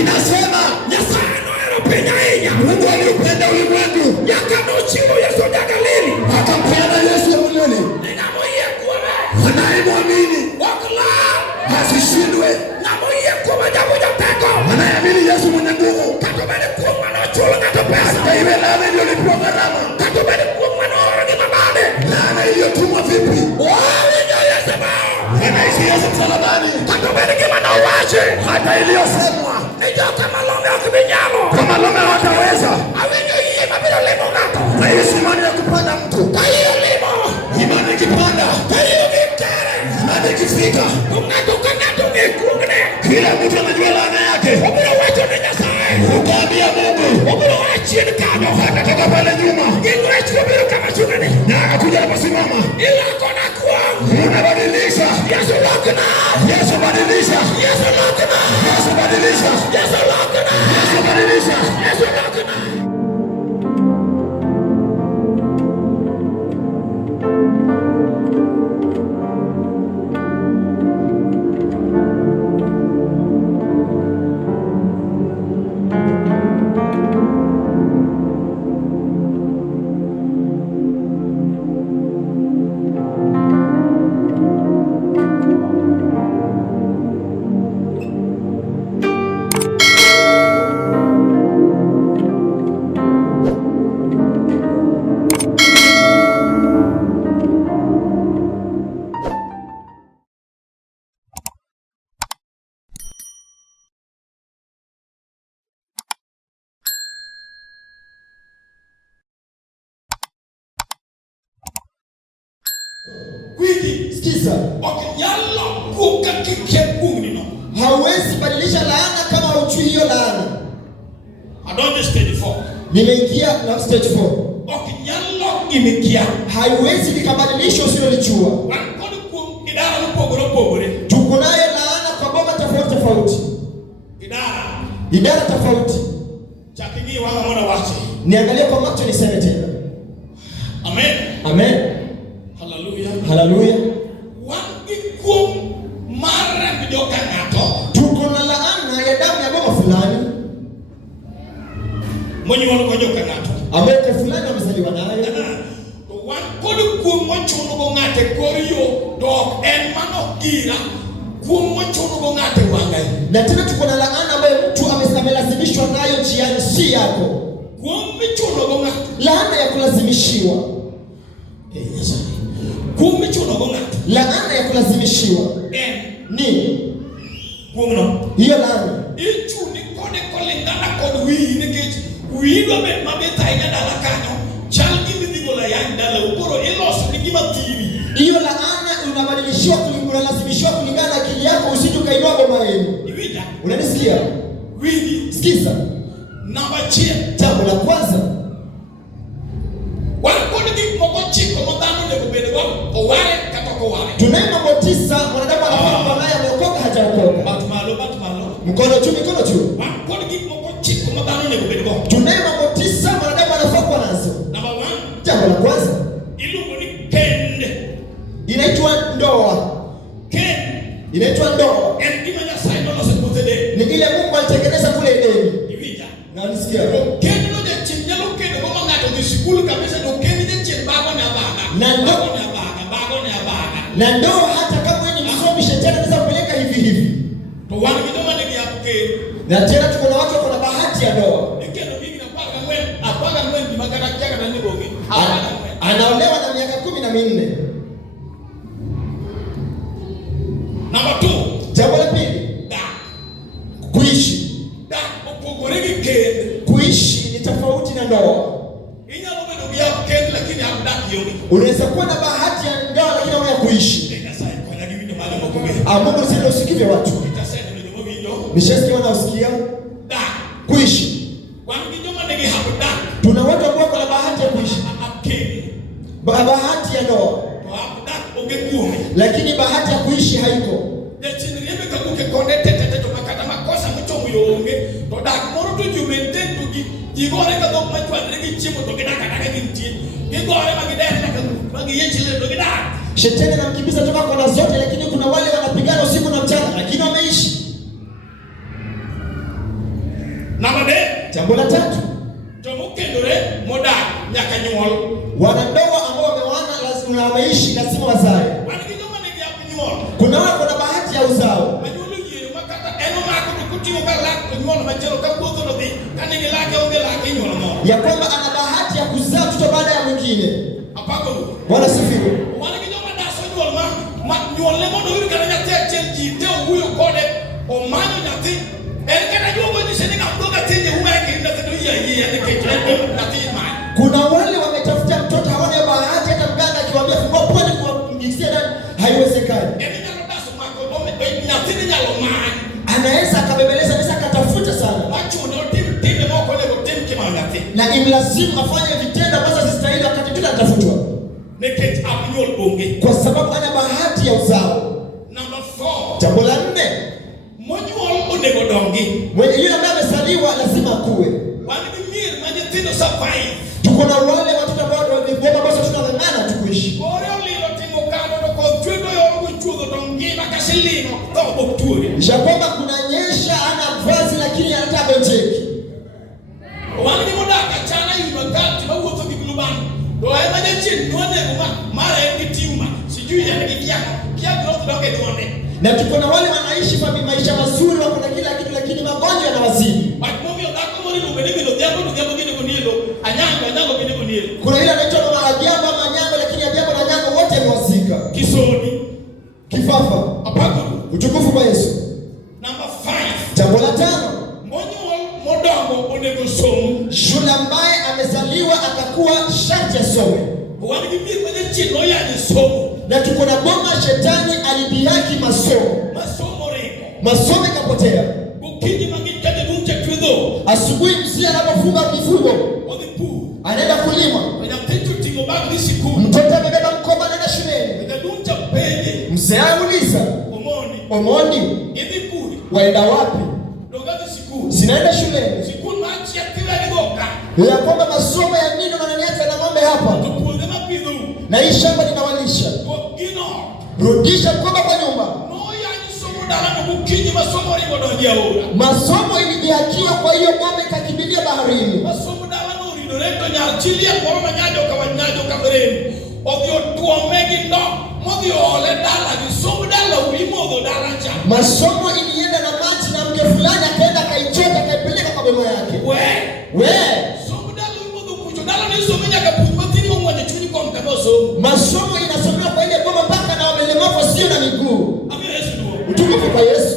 inasema Mungu aliupenda ulimwengu akampenda Yesu ya milele, anayemwamini asishindwe, anayeamini Yesu mwenye nguvu, hata iwe laana iliyolipwa gharama, laana iliyotumwa vipi, anaishi Yesu msalabani, hata iliyosemwa kama lome wataweza, na hiyo imani ya kupanda mtu, imani ikipanda, imani ikifika, kila mtu anajua laana yake, ukaambia Mungu akatoka pale nyuma na akakuja kusimama, unabadilisha Yesu, badilisha Yesu, badilisha Yesu, badilisha Yesu. Sikiza, hauwezi badilisha laana kama hujui hiyo laana. Nimeingia na stage 4. Haiwezi likabadilishwa usilolijua. Tuko nayo laana kwa boma tofauti tofauti, idara tofauti. Niangalie kwa macho niseme tena. Amen. Amen. Hallelujah. Tuko na laana ya damu ya baba fulani, ambaye fulani amezaliwa nayo. Na tena tuko na laana ambayo mtu amelazimishwa nayo njiani, si yako. Laana ya kulazimishiwa. Laana ya kulazimishiwa ni hiyo laana. Hiyo laana unabadilishiwa, unalazimishiwa kulingana na akili yako, usije ukainua boma yenu. Unanisikia? Sikiza. Jambo la kwanza, tunaye mambo 9 mwanadamu anafaa naye ameokoka hajaokoka. Mkono juu, mikono juu. Tunaye mambo 9 mwanadamu anafaa kuwa nazo. Jambo la kwanza inaitwa ndoa. Inaitwa ndoa. Ni ile Mungu alitengeneza kule Edeni. Na unisikia? Na ndoa hata kama wewe ni msomi, shetani anaweza kupeleka hivi hivi. Na tena tuko na watu wana bahati ya ndoa. Anaolewa na miaka 14. Namba 2. Jambo la pili, kuishi. Kuishi ni tofauti na ndoa. Unaweza kuwa na bahati ya ndoa lakini huna kuishi. Mungu sio usikive watu. Nishasikia wanausikia. Kuishi. Tuna watu ambao wana bahati ya kuishi. Bahati ya ndoa. Lakini bahati ya kuishi haiko. Shetani anamkimbiza toka kona zote, lakini kuna wale wanapigana usiku na mchana lakini wameishi. Jambo la tatu, wanandoa ambao wameoana lazima wameishi lazima wazae. Kuna bahati ya uzao. Ya kwamba ana bahati ya kuzaa mtoto baada ya mwingine. Bwana sifiwe. Kuna wale wametafuta mtoto hawana bahati, hata mganga akiwaambia fungua pole kumjikisia ndani haiwezekani. Anaweza akabebeleza, anaweza akatafuta sana. Na imlazimu afanye vitendo ambazo zistahili wakati tu anatafutwa. Kwa sababu ana bahati ya uzao. Jambo la 4, mwenye yule ambaye amezaliwa lazima akue. Tuko na wale watoto ambao wamebeba basi tunang'ang'ana tukuishi. Kisha kwamba kunanyesha ana vazi lakini hata bencheki. Na tuko na wale wanaishi maisha mazuri, wako na kila kitu lakini magonjwa yanawazidi. Kuna ile anaitwa mama ajabu ama nyango, lakini ajabu na nyango wote wamewazika. Kifafa. Utukufu kwa Yesu. Number 5. Jambo la 5. Shule ambaye amezaliwa akakuwa sharti asome. Na tuko na bomba shetani alibihaki masomo kapotea. Asubuhi mzee anapofunga mifugo anaenda kulima, mtoto amebeba mkoba anaenda shuleni. Mzee anauliza, Omondi, waenda wapi? Sinaenda shuleni. Ya kwamba masomo ya nini wananiacha na ng'ombe hapa? Na hii shamba ninawalisha. Rudisha mkoba kwa nyumba. Masomo ilijihakiwa, kwa hiyo ng'ombe kakimbilia baharini. Masomo ilienda na maji na mke fulani akaenda kaichota kaipeleka kwa baba yake. Masomo inasomewa kwa ile baba mpaka na wamelemavu wasio na miguu. Utukufu kwa Yesu.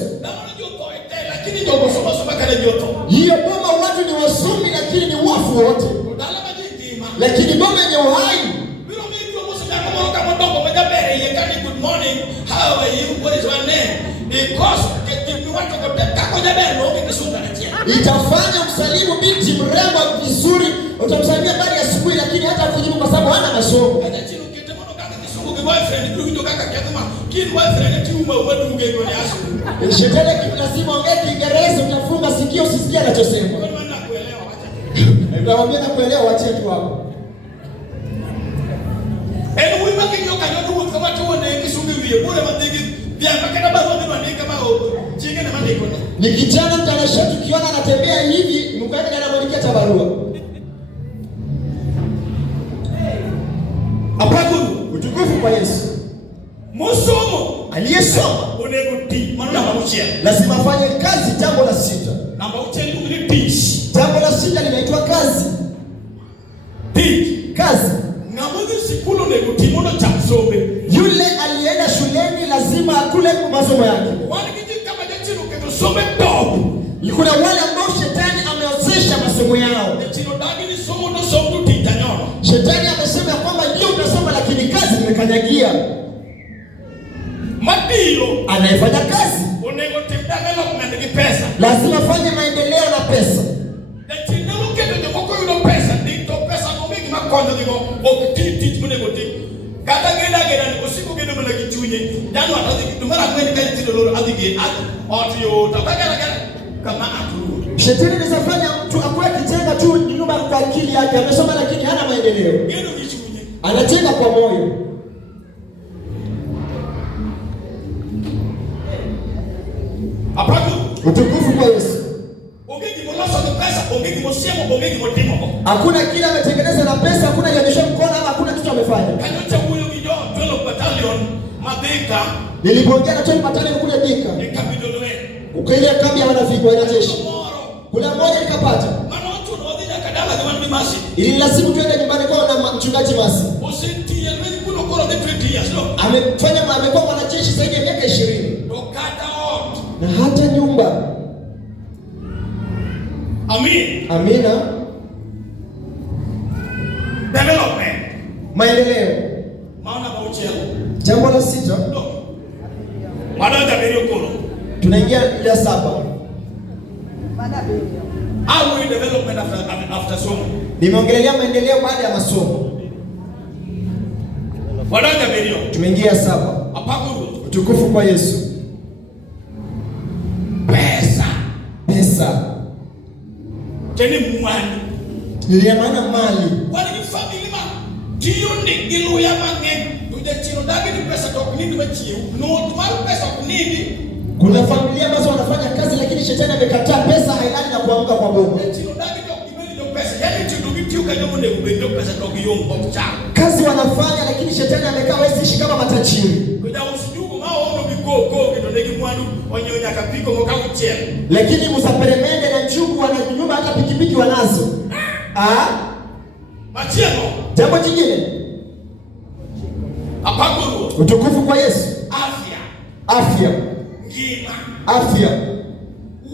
Hiyo boma watu ni wasomi lakini ni wafu wote. Lakini boma yenye uhai. Good morning, how are you? What is your name? Because if you want to go itafanya msalimu binti mrembo vizuri, utamsalimia habari ya asubuhi lakini hata kujibu kwa sababu hana masomo. Shetani lazima ongee Kiingereza, utafunga sikio usisikie anachosema. Nawaambia na kuelewa, waachie tu hapo. Ni kijana mtanashati, ukiona anatembea hivi mkaenda na anamwelekea tabarua. Apako utukufu kwa Yesu. Musomo aliyesoma lazima afanye kazi. Jambo la 6. Jambo la 6 linaitwa kazi. Kazi. Yule alienda shuleni lazima akule masomo yake. Kuna wale ambao shetani ameozesha masomo yao. Shetani amesema kwamba ndio unasoma lakini kazi nimekanyagia. Anayefanya kazi lazima afanye maendeleo na pesa. Shetani anafanya mtu akue kitenda tu nyumba kwa akili yake, amesoma lakini hana maendeleo. Anatenda kwa moyo. Utukufu kwa Yesu. Hakuna kile ametengeneza na pesa, hakuna yanyosha mkono ama hakuna kitu amefanya. Nilipoongea na John Matale kule Thika. Ukaile kambi ya wanafigo wa jeshi. Kuna mmoja nikapata. Ili lazima tuende nyumbani kwa na mchungaji Masi. Amekuwa mwanajeshi zaidi ya miaka 20. Na hata nyumba. Amina. Development. Maendeleo. Jambo la 6. Tunaingia ya 7. How will development after somo? Nimeongelea maendeleo baada ya masomo. Tumeingia 7. Utukufu kwa Yesu. Pesa. Teni mwani. Niliamana mali. Wale ni family ma. Tiyo ni ilu ya mange. Uje chino dagi ni pesa kwa kunini mechiu. No, tumaru pesa kunini. Kuna familia ambazo wanafanya kazi lakini shetani amekataa pesa hailani na kuamka kwa Mungu. Chino dagi ndio kimeli ndio pesa. Yaani chino kitu kaje munde ndio pesa kwa kiyombo cha. Kazi wanafanya lakini shetani amekaa waishi kama matajiri. Kuja usijugo mao ono bikoko kitondeki mwandu onyonya kapiko moka uchele. Lakini musaperemende na njugu wana nyumba hata pikipiki wanazo. Machieno. Jambo jingine. Apakuru. Utukufu kwa Yesu. Afya. Ngima. Afya.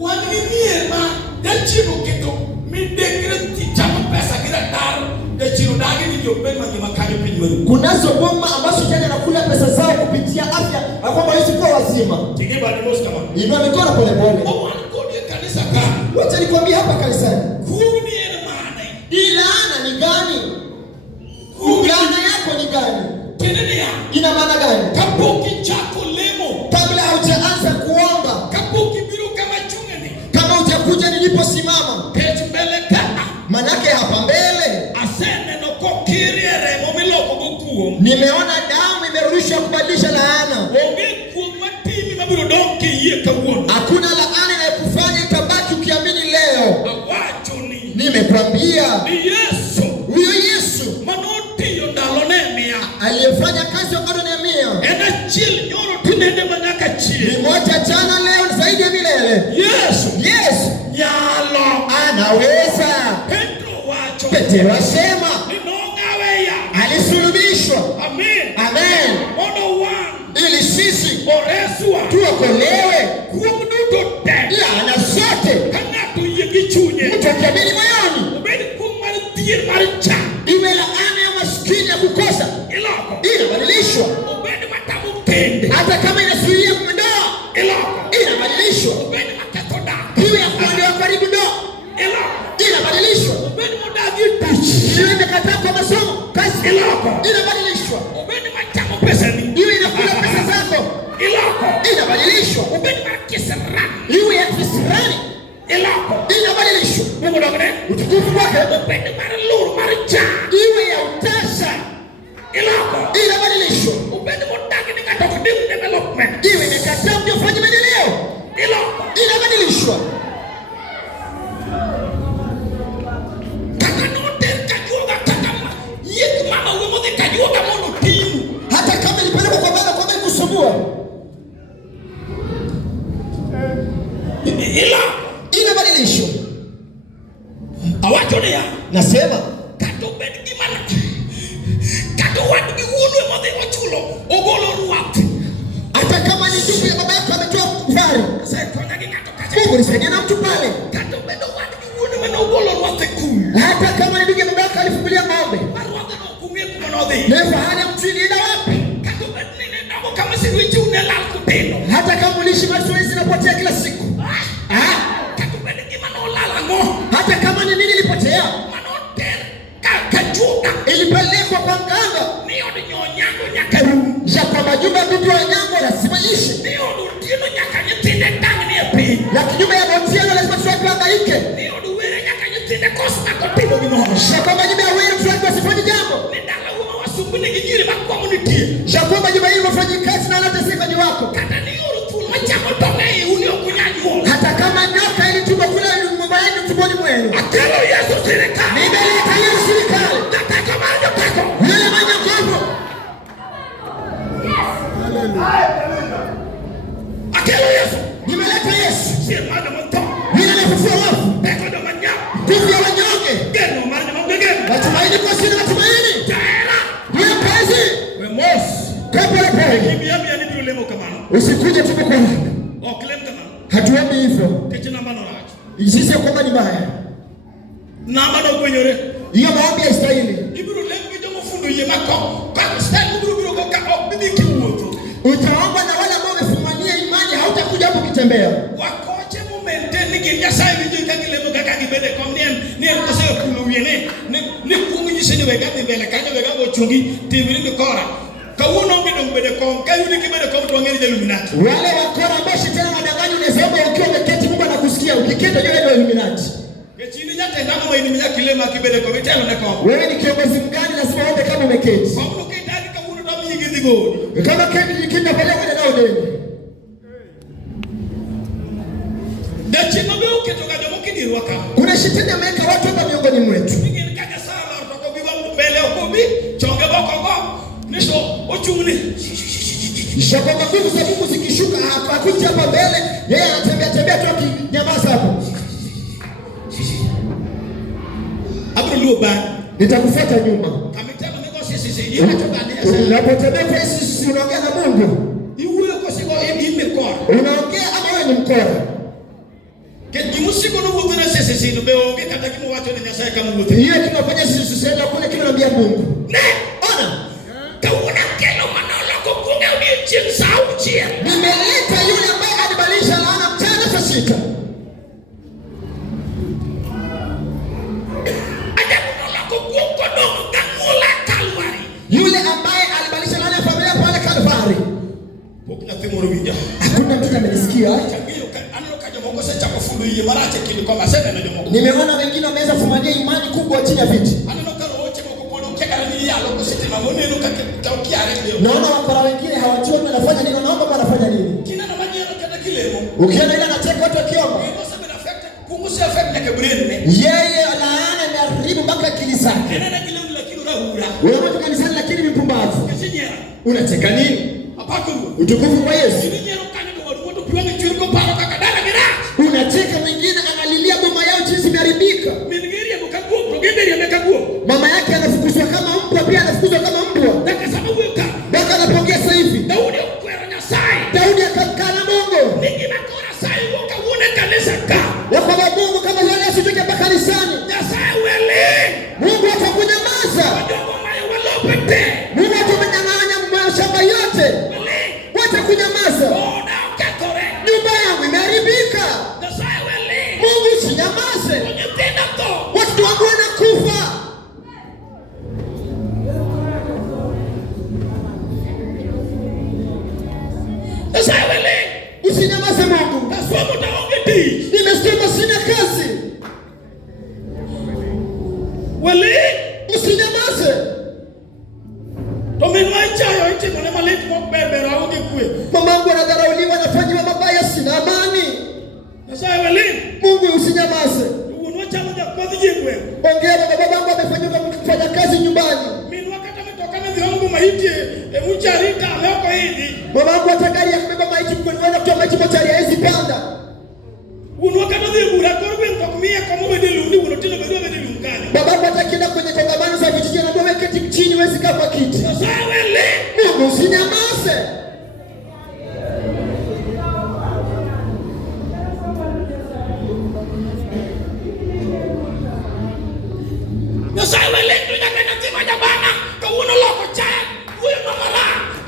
Wanimiema dachino kito midegreti chama pesa kila daru dachino dagi ni jopema ngima kani pinyu. Kunazo bomba ambazo shetani anakula pesa zao kupitia afya na kwamba Yesu kwa wazima. Tigiba ni mosi kama. Inua mikono pole pole. Wanakodi kanisa ka. Wacha nikwambie hapa kanisani. Kuni ina maana. Ilaana ni gani? Laana yako ni gani? Kenenia. Ina maana gani? Kapoki chako lemo. Kabla haujaanza kuomba. Kapoki biru kama chungeni. Kama utakuja niliposimama. Petu mbele kaa. Manake hapa mbele. Asene no kokirie remo miloko bukuo. Nimeona damu imerudishwa kubadilisha laana. Onge kumatimi mabiru donki iye kawuono. Hakuna laana inayokufanya ikabaki ukiamini leo. Awacho ni. Nimekwambia. Ni Yesu. Huyo Yesu. Manoti yondalonemia. Aliyefanya kazi wakati Nehemia. Ena chili nyoro tinende manaka chili. Ni moja jana leo zaidi ya milele. Yesu. Nyalo. Anaweza. Petro asema. Alisulubishwa. Amen. Ili sisi tuokolewe. Laana zote. Mtu akiamini moyoni. Iwe laana ya maskini ya kukosa. Inabadilishwa. Hata kama inazuia ndoa. Inabadilishwa. Iwe ya kuondoa karibu ndoa. Inabadilishwa. Iwe imekataa kwa masomo. Kazi. Inabadilishwa. Iwe inakula pesa zako. Inabadilishwa. Iwe ya kisirani. Inabadilishwa. Utukufu wake. Iwe ya utasa. Inabadilishwa. Iwe imekataa ndio fanya maendeleo. Inabadilishwa. Hata kama ilipelekwa kwa baba kwa kusumbua. Inabadilishwa. Awachonia. Nasema katobedi gimana. Katowadi giwunwe modhe ochulo. Ogolo ruat. Hata kama ni ndugu ya baba yako ametoa kufari. Sasa kona gikato kaje. Mungu nisaidia na mtu pale. Katobedi wadi giwunwe na ogolo ruat kuu. Hata kama ni ndugu ya baba yako alifungulia ng'ombe. Maruaga na kumie kumonodhi. Lefa hali ya mtu ilienda wapi? Katobedi nini nako kama siku ichi unela kuteno. Hata kama ulishi mazoezi napotea kila siku. Katobedi gimana olala ngo. Hata kama ni nini ilipotea. Manoter kajuda. Ilipelekwa kwa mganga. Niyo ni nyonyango nyakaru. Ya kwa majumba ya bibi wa nyango lazima ishi. Niyo nutino nyakanyitinde tangi ni epi. Na kinyume ya mautiano lazima tuwatu hangaike. Niyo nuwele nyakanyitinde kosma kotino minoho. Ya kwa majumba ya wele tuwatu wasifanye jambo. Nidala uma wasumbuni gijiri makwa munitie. Ya kwa majumba hili wafanyi kazi na anateseka ni wako. Kata niyo rutu machamo tonei unio kunyanyo. Hata kama nyoka ili tumbo kula mumba yenu tumboni mwenu. Sisi kwamba ni mbaya. Na bado kwenyore. Hiyo maombi haistahili. Ibiro lembe jomo fundo yemako. Kwa style ibiro ka bibi kimuto. Utaomba na wale ambao wamefumania imani hautakuja hapo kitembea. Wakoche mu maintain ni nyasaye bije kangile mo gakangi bele kom ni ko se kulu yene ni kungi se ni wega ni bele kanyo wega go chungi tibiri ni kora. Kawuno ngido bele kom kayuni kibele kom to ngeni Illuminati. Wale wakora ambao shetani wadanganya unasema ukiwa umeketi Mungu anakusikia ukiketa juu ya Illuminati. Kechini nyata ndamo maini mya kilema kibele kom tena na kom. Wewe ni kiongozi mgani lazima uombe kama umeketi. Kwa mtu kitani kawuno ndo mnyingi digo. Kama keti nikinda pale kwa nao deni. Kuna shetani ameweka watu hapa miongoni mwetu. Shaka nguvu za Mungu zikishuka hapa kuja hapa mbele, yeye anatembea tu akinyamaza hapo. Abdulluba, nitakufuata nyuma. Kamitana mego sisi. Unapotembea kwa sisi unaongea na Mungu. Yule kwa siko imekora. Unaongea ama wewe ni mkora? Musiko no mutuna sisi no beonge kata kimo watu ni nyasaye kama mutuna. Hiyo tunafanya sisi sasa kule kile naambia Mungu. Ne, ona. Kauna kelo manolo kukunga uliye sauti. Nimeleta yule ambaye alibadilisha laana mchana saa 6. Aje kunola kukunga ndo ngula Kalvari. Yule ambaye alibadilisha laana familia pale Kalvari. Bokina temoro bija. Hakuna mtu amenisikia. Nimeona wengine wameweza kufumania imani kubwa chini ya viti. Naona wakora wengine hawajui wanafanya nini, naomba wanafanya nini. Ukiona ile anacheka watu wakiomba. Yeye laana imeharibu mpaka akili zake. Unapotoka kanisani lakini ni mpumbavu. Unacheka nini? Utukufu kwa Yesu. Unacheka mwingine analilia mama yao jinsi imeharibika. Mama yake anafukuzwa kama mbwa, pia anafukuzwa kama mbwa. Daka anapongea sasa hivi. Daudi akakaa na Mungu. Wakaba Mungu kama yale asitoke mpaka kanisani. Mungu atakunyamaza. Mungu atamenyang'anya mashamba yote. Watakunyamaza. Nyumba yangu imeharibika. Mungu usinyamaze. Watu wangu wanakufa. Usinyamaze Mungu. Nimesema sina kazi. Usinyamaze. Mamangu anadharauliwa, anafanywa mabaya, sina amani. Mungu usinyamaze. Ongea na babangu amefanywa kufanya kazi nyumbani. Mamangu atagari ya kubeba maiti mkono wala kutoa maiti mochari haezi panda. Babangu atakienda kwenye kongamano za vijiji na wewe keti chini wewe kaa kwa kiti. Mungu usinyamaze.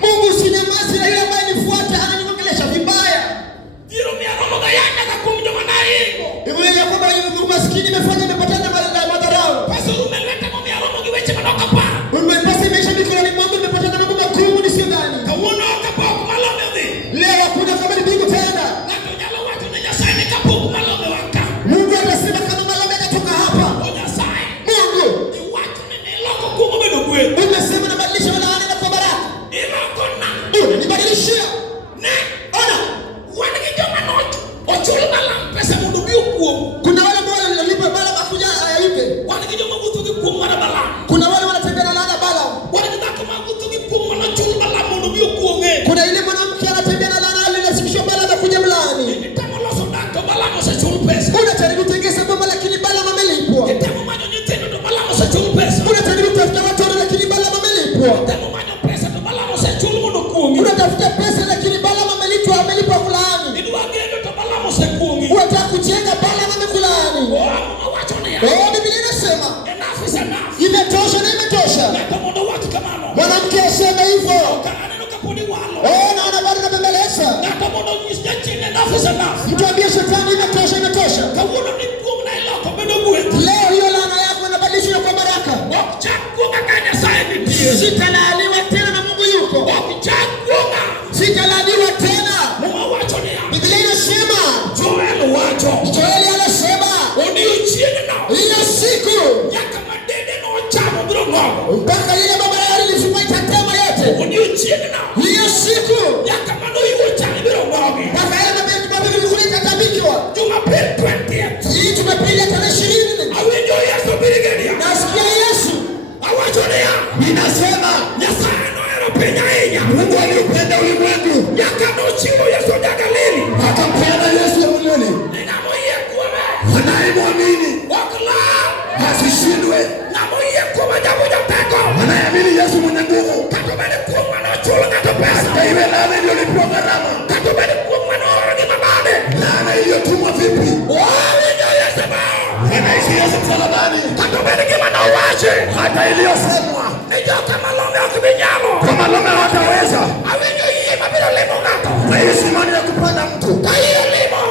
Mungu usinyamaze na yule ambaye nifuata ananiongelesha vibaya. Hiyo siku nyaka madede no chamo biro ngogo. Mpaka ile baba yao ilifumwa itatema yote. Odiochieng' no. Hiyo siku nyaka mano iwo chamo biro ngogo. Mpaka ile baba ilifumwa itatabikwa. Jumapili 20th. Hii Jumapili ya tarehe 20. Awinjo Yesu birigedia. Nasikia Yesu awacho niya. Ninasema Nyasaye nohero piny ahinya. Mungu aliupenda ulimwengu nyaka nochiwo Yesu Galili. Akampenda Yesu ulimwengu. Ni ng'ama oyie kuome. Anayemwamini ok lal. asishindwe. Ng'ama oyie kuome jabujo teko. Anayeamini Yesu mwenye nguvu. Kata obed kuom mane ochul ng'ato pesa. Hata iwe laana iliyolipwa gharama. Kata obed kuom mane ooro gi mabade. Laana iliyotumwa vipi? Awinjo Yesu bao. Anaishi Yesu msalabani. Kata obed gima nowachi. Hata iliyosemwa ni joka malonge ok bi nyalo. kwa malome hawataweza. Awinjo yie mabiro limo ng'ato. Na hiyo si imani ya kupanda mtu. Ka yie limo.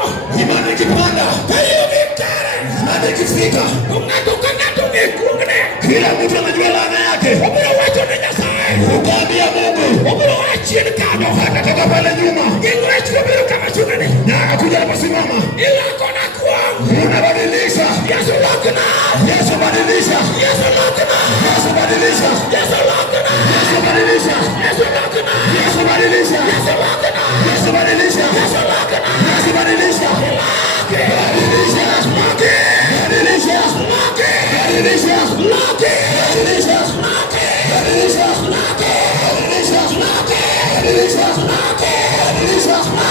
Imani ikipanda. Ka yie gi tere. Imani ikifika. Ng'ato ka ng'ato ng'e kuogne. Kila mtu anajua laana yake. Obiro wacho ni Nyasaye. Ukaambia Mungu. Obiro wacho chien kanyo. Akatoka pale nyuma. Ging'wech obiro kama chunani. Na akakuja aliposimama. Iloko na kuong. Unabadilisha. Yesu lokna. Yesu badilisha. Yesu lokna. Yesu badilisha. Yesu lokna. Yesu badilisha. Yesu lokna. Yesu badilisha. Yesu lokna. Yesu badilisha. Yesu lokna. Yesu badilisha. Badilisha. Badilisha. Badilisha. Badilisha. Badilisha.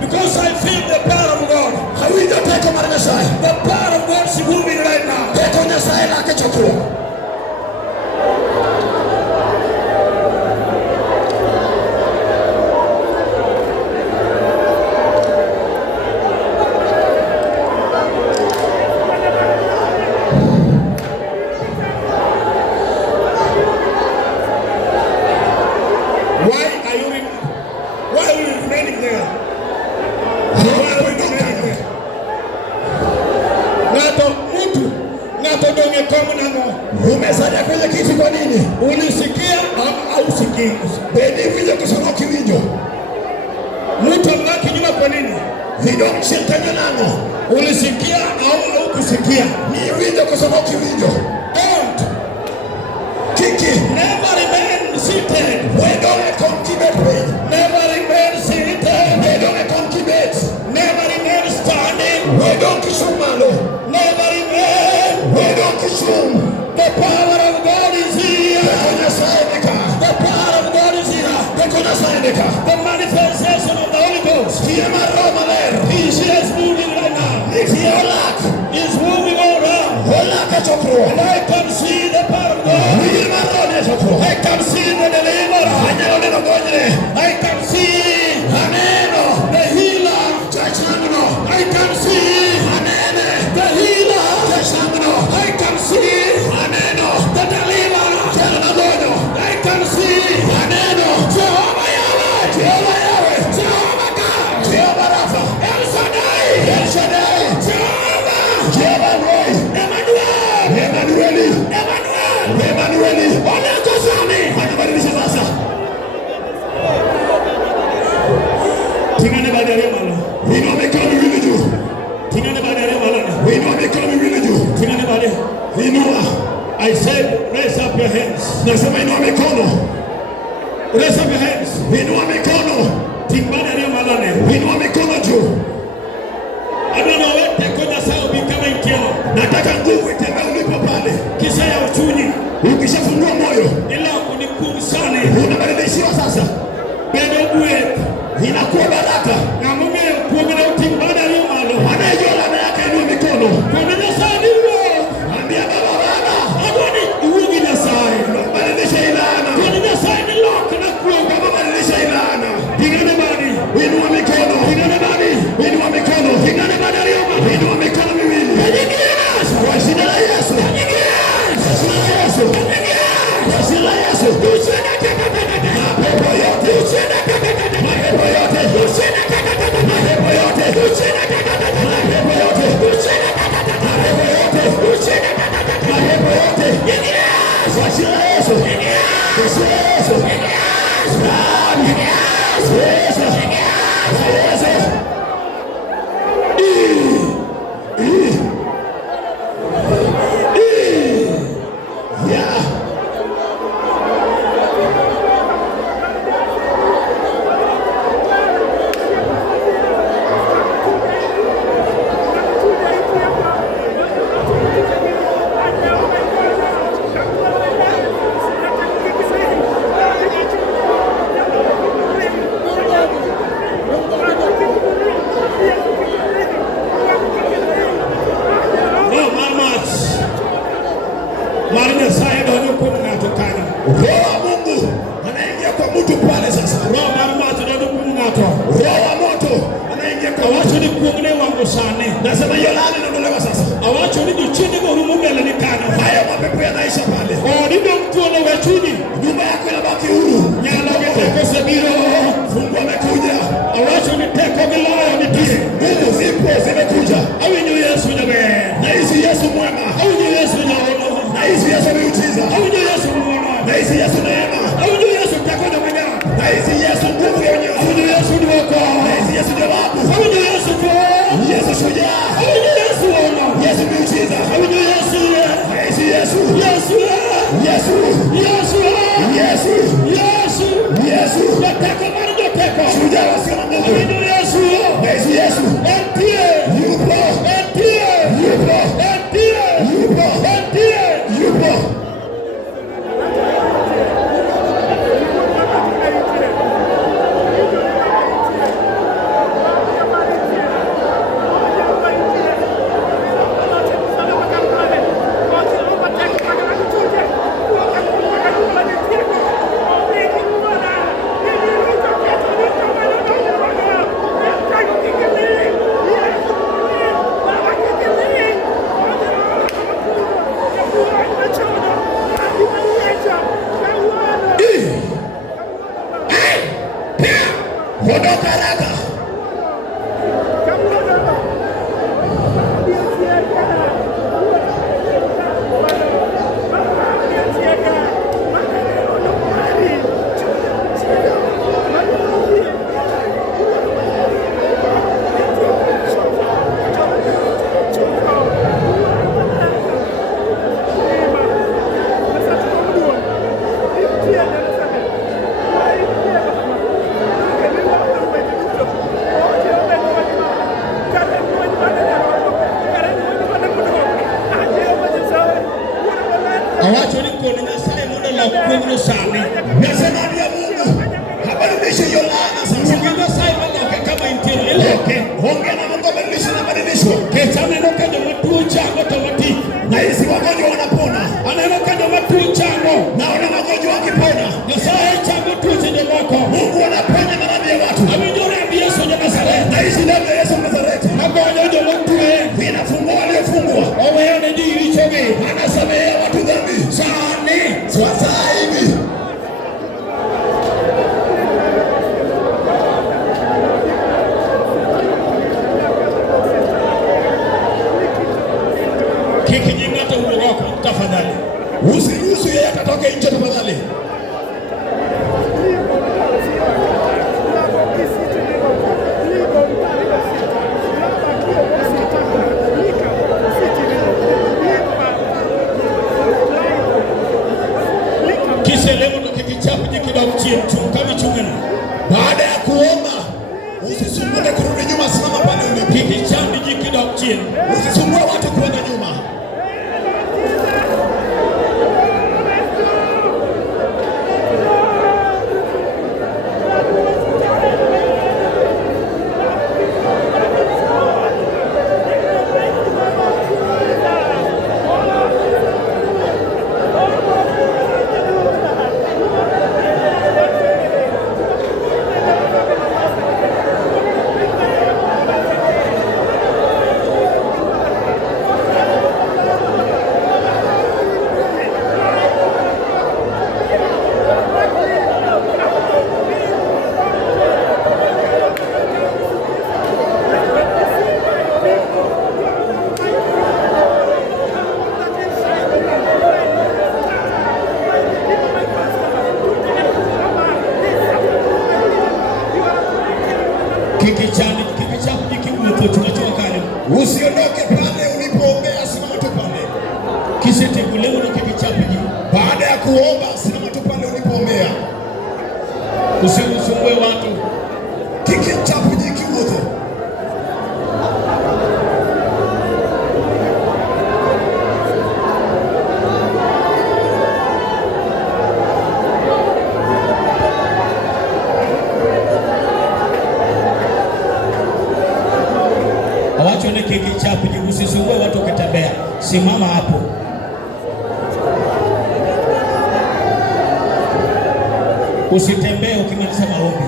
Because I feel the power of God. The power of God is moving right now. Why are you remaining there? Ngato donge komu nango. Umesalia kwenye kiti kwa nini? Ulisikia au usikii? Bedi vile kusoma kivinjo. Mtu amebaki nyuma kwa nini? Ndio mshirikana nano. Ulisikia au kusikia? Ni vile kusoma kivinjo. Don't. Kiki. Never remain seated. We don't concubate. Never remain seated. We don't concubate. Never remain standing. We don't kisumalo. Never remain. We don't kisum. The power of God is here. The power of God is here. The manifestation of the Holy Ghost. He is moving right now. He's moving all around. And I can see the power of God. I can see the deliverer. I can see the healer. I can see the healer. I can see the deliverer. I can see Jehovah Yahweh. Jehovah God. El Shaddai. Jehovah. Emmanuel. Anabadilisha sasa. Tingane badare malo. Inua mikono miwili juu. Tingane badare malo. Inua mikono miwili juu. Tingane badare. Inua. I said raise up your hands. Nasema inua mikono. Raise up your hands. Inua mikono. Timbadare malo. Inua mikono juu. Adona wote kwa sababu kama ikiano. Nataka nguvu itembee ulipo pale. Kisha ya uchunyi. Ukishafungua moyo. Ila kunikumsane. Unabadilishiwa sasa. Bendo bwe. Inakuwa baraka. Na mume kuongea utimbada leo malo. Anajua laana yake inua mikono. Kwa nini sasa ndio? Ambia baba. Adoni uungi na sai. Badilisha laana. Kwa nini sasa ni lock na kuonga badilisha laana. Pigana badi. Inua mikono. ng'ato. Roho wa moto anaingia kwa Awacho ni kuongne wangu sane. Nasema hiyo laana inaondolewa sasa. Awacho ni juchini kwa rumu mbele ni kano. Haya mapepo yanaisha pale. Nido mtu wana wechuni. Nyumba yako inabaki huru. Nyala weteko sebiro. Fungu amekuja. Awacho ni teko gilaya ni tie. Nguvu zipo zimekuja. Awinyo Yesu nyabe. Na hizi Yesu mwema. Awinyo Yesu nyabe. Na hizi Yesu miujiza. Awinyo Yesu mwana. Na hizi Yesu neema. Awinyo Yesu teko nyamanya. Na hizi Yesu nguvu ya unyevu. Awinyo Yesu niwako. Na hizi Yesu jawabu. Awinyo Yesu tuwa. Yesu shujaa. Awinyo Yesu wana. Yesu miujiza. Awinyo Yesu ya. Na hizi Yesu. Yesu ya. Yesu. Yesu ya. Yesu. Yesu. Yesu. Nataka mara nataka. Shujaa wasio na nguvu. Awinyo Yesu ya. Na hizi Yesu. Entie. Yupo. Entie. Yupo. Entie. Yupo. Entie. Yupo. Ondoka haraka. Awacho ni kuona Nyasaye muda la kuongo sana. Nasema ya Mungu. Habadilisha hiyo laana sasa. Nyasaye wala kama intero eleke. Ongea na Mungu abadilishe na badilishwa. Kesana noka de watu chango tawati. Na hizi wagonjwa wanapona. Ananoka de watu chango. Naona wagonjwa wakipona. Nyasaye chango tu chenye wako. Mungu anaponya maradhi ya watu. Amejora Yesu wa Nazareti. Na hizi damu ya Yesu wa Nazareti. Magonjwa de watu inafungua waliofungwa. Owe ni diri choge. Anasamehe watu dhambi. Sane. Sasa hivi. Kiki nyingata uwako tafadhali. Usiruhusu yeye akatoke nje tafadhali. Baada ya kuomba usisumbuke kurudi nyuma, simama pale ulipo. Usisumbue watu kwenda nyuma. Usiondoke pale ulipoombea, simama tu pale. Baada ya kuomba, simama tu pale ulipoombea. Usisumbue watu. Kiki chapu jiki wote. Awachone kiki chapu jiki, usisumbue watu ukitembea. Simama hapo. Usitembee ukimaliza maombi.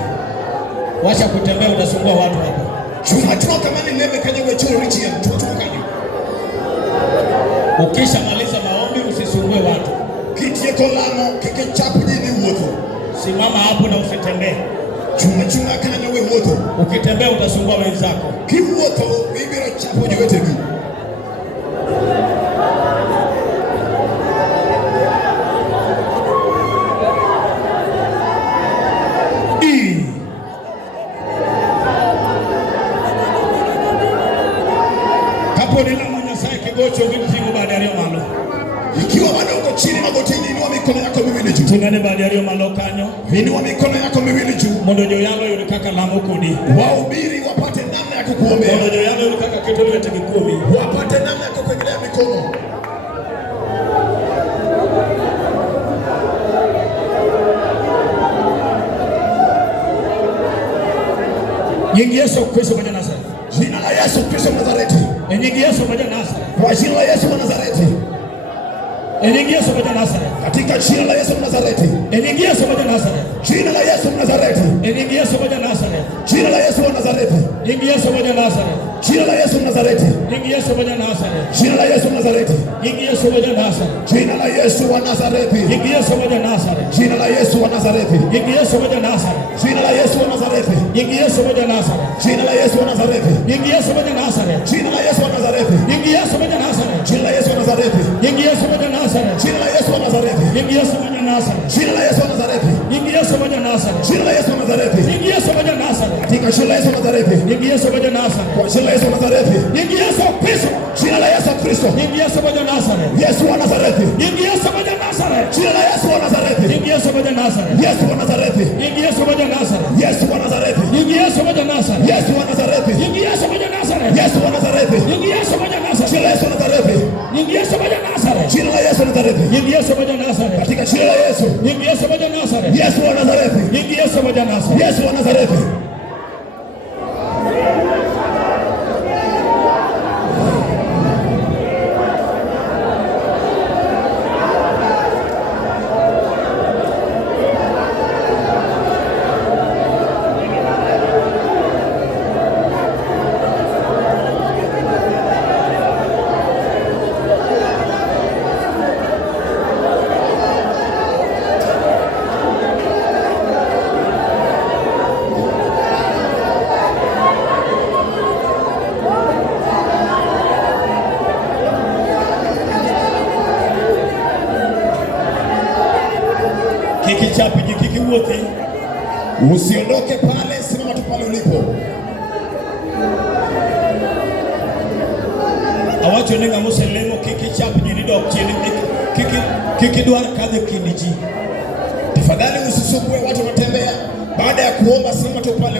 Wacha kutembea utasumbua watu hapo. Chuma kama ni neme kwenye wecho richi ya chuma kwenye. Ukisha maliza maombi usisumbue watu. Kitie kolano kike chapu jini uoto. Simama hapo na usitembee. Chuma kanya we uoto. Ukitembea utasumbua wenzako. Ki uoto ibira chapu jiwete bi. Ikiwa wadogo chini magotini, inua mikono yako miwili juu. Tungane baada ya malo kanyo. Inua mikono yako miwili juu. Mondojo yalo yulikaka lamo kudi. Wahubiri wapate namna ya kukuombea. Mondojo yalo yulikaka kitu lete kikumi. Wapate namna ya kukuegelea mikono. Nyingi Yesu Kristo wa Nazareti. Jina la Yesu Kristo wa Nazareti. Nyingi Yesu wa Nazareti. Kwa jina la Yesu wa Nazareti. Nyingi Yesu wa Nazareti. Katika jina la Yesu wa Nazareti. Nyingi Yesu wa Nazareti. Jina la Yesu wa Nazareti. Nyingi Yesu wa Nazareti. Jina la Yesu wa Nazareti. Nyingi Yesu wa Nazareti. Jina la Yesu wa Nazareti. Nyingi Yesu wa Nazareti. Jina la Yesu wa Nazareti. Nyingi Yesu wa Nazareti. Jina la Yesu wa Nazareti. Nyingi Yesu wa Nazareti. Jina la Yesu wa Nazareti. Nyingi Yesu wa Nazareti. Jina la Yesu wa Nazareti. Nyingi Yesu wa Nazareti. Jina la Yesu wa Nazareti. Nyingi Yesu wa Nazareti. Jina la Yesu wa Nazareti. Nyingi Yesu wa Nazareti. Jina la Yesu wa Nazareti. Nyingi Yesu wa Nazareti. Jina la Yesu wa Nazareti. Nyingi Yesu wa Nazareti. Jina la Yesu wa Nazareti. Nyingi Yesu wa Nazareti. Jina la Yesu wa Nazareti. Nyingi Yesu wa Nazareti. Katika jina la Yesu wa Nazareti. Nyingi Yesu wa Nazareti. Kwa jina la Yesu wa Nazareti. Nyingi Yesu Kristo. Jina la Yesu Kristo. Nyingi Yesu wa Nazareti. Yesu wa Nazareti. Nyingi Yesu wa Nazareti. Jina la Yesu wa Nazareti. Nyingi Yesu wa Nazareti. Yesu wa Nazareti. Nyingi Yesu wa Nazareti. Yesu wa Nazareti. Nyingi Yesu wa Nazareti. Yesu wa Nazareti. Nyingi Yesu wa Nazareti. Yesu wa Nazareti. Nyingi Yesu wa Nazareti. Jina la Yesu wa Nazareti. Nyingi Yesu wa Nazareti. Jina la Yesu wa Nazareti. Nyingi Yesu wa Nazareti. Katika jina la Yesu. Nyingi Yesu wa Nazareti. Yesu wa Nazareti. Nyingi Yesu wa Nazareti. Yesu wa Nazareti. Usiondoke pale, simama tu pale ulipo. Awacho nenga muselemo kiki chapi ni dok chini kiki duara kadhe kiniji. Tafadhali usisumbue watu watembea. Baada ya kuomba simama tu pale